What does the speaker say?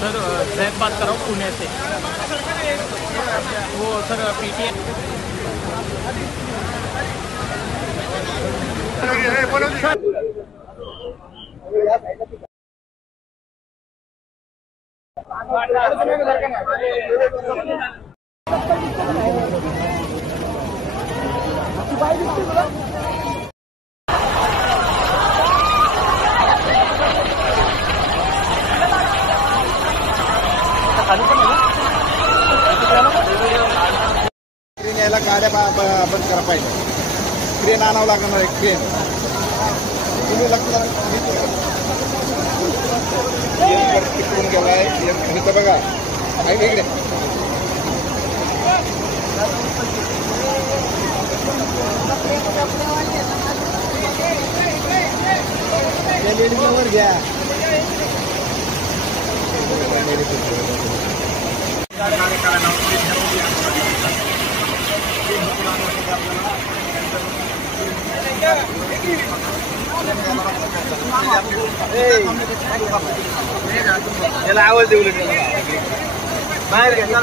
Sir Zaid बात कर रहा हूँ पुणे से। वो सर पीटीए क्रेन यायला गाड्या बंद करा पाहिजे. क्रेन आणावं लागणार आहे. क्रेन तुम्ही लक्ष तिकडून गेलाय इथं बघा. इकडे वर घ्या. याला आवाज देऊ लागला. बाहेर घ्या.